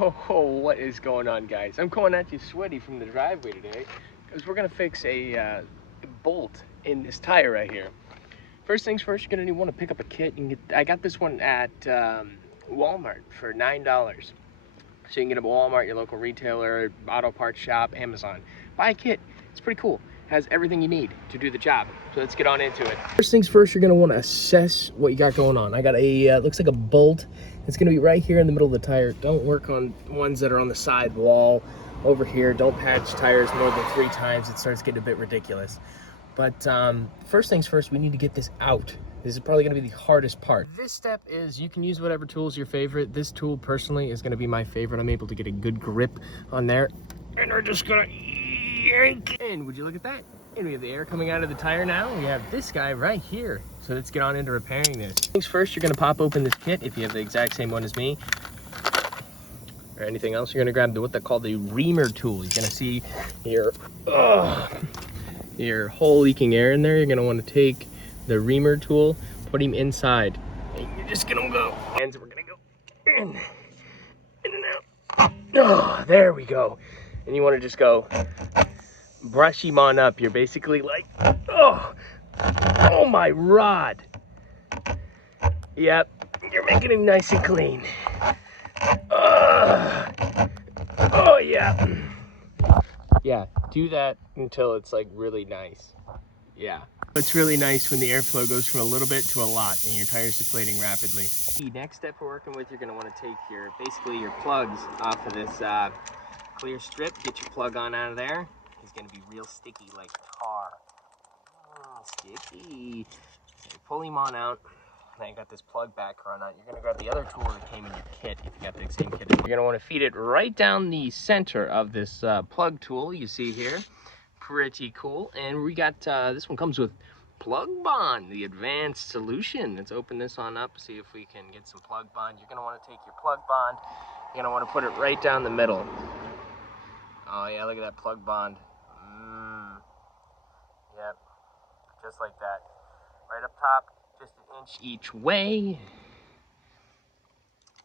What is going on, guys? I'm coming at you sweaty from the driveway today because we're gonna fix a bolt in this tire right here. First things first, you're gonna want to pick up a kit. I got this one at Walmart for $9. So you can get it at Walmart, your local retailer, auto parts shop, Amazon. Buy a kit. It's pretty cool. It has everything you need to do the job. So let's get on into it. First things first, you're gonna want to assess what you got going on. I got a looks like a bolt. It's gonna be right here in the middle of the tire. Don't work on ones that are on the side wall over here. Don't patch tires more than 3 times. It starts getting a bit ridiculous. But first things first, we need to get this out. This is probably gonna be the hardest part. This step is, you can use whatever tool is your favorite. This tool personally is gonna be my favorite. I'm able to get a good grip on there. And we're just gonna yank. And would you look at that? And we have the air coming out of the tire now. We have this guy right here. So let's get on into repairing this. Things first, you're gonna pop open this kit if you have the exact same one as me. Or anything else, you're gonna grab what they call the reamer tool. You're gonna see your hole leaking air in there. You're gonna wanna take the reamer tool, put him inside. And you're just gonna go. And we're gonna go in and out. Oh, there we go. And you wanna just go brush him on up. You're basically like, oh my rod. Yep, you're making him nice and clean. Oh yeah. Yeah, do that until it's like really nice. Yeah. It's really nice when the airflow goes from a little bit to a lot and your tire's deflating rapidly. The next step we're working with, you're gonna wanna take basically your plugs off of this clear strip. Get your plug on out of there. It's gonna be real sticky like tar. Oh, sticky. Okay, pull him on out. Now you got this plug back run out. You're gonna grab the other tool that came in your kit if you got the same kit. You're gonna wanna feed it right down the center of this plug tool you see here. Pretty cool. And we got, this one comes with Plug Bond, the advanced solution. Let's open this on up, see if we can get some Plug Bond. You're gonna wanna take your Plug Bond, you're gonna wanna put it right down the middle. Oh yeah, look at that Plug Bond. Yep, just like that. Right up top, just an inch each way.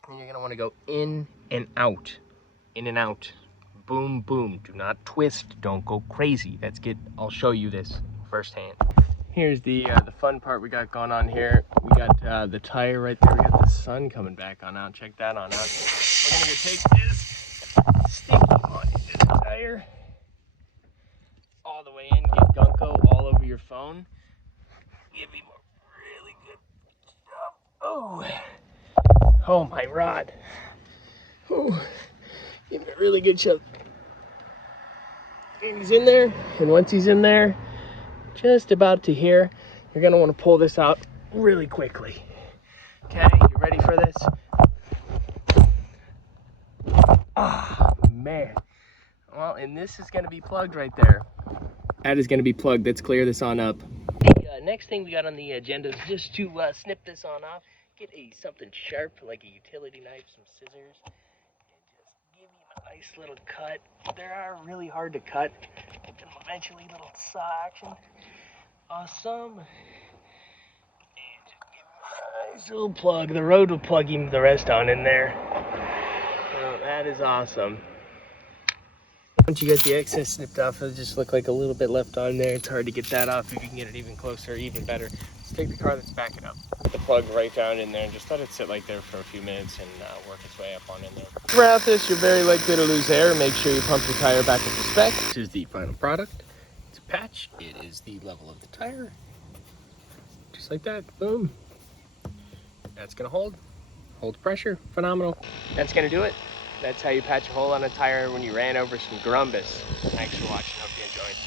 And you're gonna wanna go in and out. In and out. Boom, boom. Do not twist. Don't go crazy. I'll show you this firsthand. Here's the fun part we got going on here. We got the tire right there. We got the sun coming back on out. Check that on out. We're gonna go take this, stick it on this tire all the way in. Get Gunko all over your phone. Give him a really good shove. Oh my rod. Oh, give him a really good shove. And he's in there, and once he's in there, just about to here, you're gonna want to pull this out really quickly. Okay, you ready for this? Ah, man. Well, and this is gonna be plugged right there. That is gonna be plugged. Let's clear this on up. The next thing we got on the agenda is just to snip this on off. Get something sharp, like a utility knife, some scissors. Nice little cut. They are really hard to cut. And eventually little saw action. Awesome. And just give him a nice little plug. The road will plug him the rest on in there. So that is awesome. Once you get the excess snipped off, it'll just look like a little bit left on there. It's hard to get that off. If you can get it even closer, even better. Just take the car that's backing up. Put the plug right down in there and just let it sit like there for a few minutes and work its way up on in there. Throughout this, you're very likely to lose air. Make sure you pump your tire back up to spec. This is the final product. It's a patch. It is the level of the tire. Just like that. Boom. That's gonna hold pressure. Phenomenal. That's gonna do it. That's how you patch a hole on a tire when you ran over some grumbus. Thanks for watching. Hope you enjoyed.